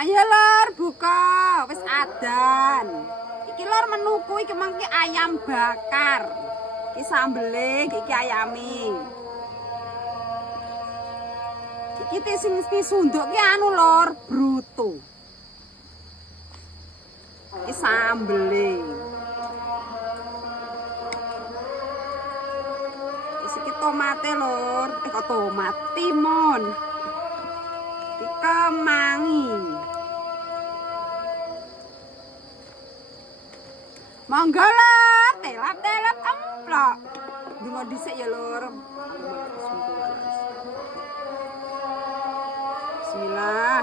Ayo lor buka, wis adan. Iki lor menuku iki mangke ayam bakar. Iki sambele, iki ayame. Iki sing sunduk ki anu lor, bruto. Iki sambele. Iki tomate lor, kok tomat timun. Iki kemangi. Monggo lor, telap-telap emplok. Dungo dhisik ya lor. Bismillah.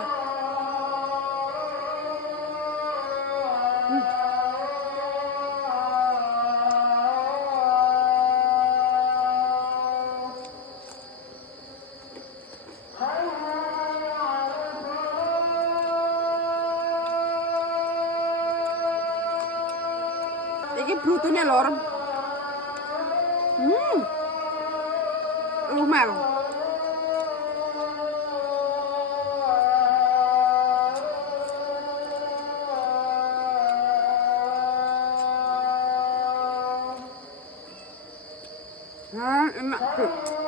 Iki brutune lor. Lumer. Enak tuh.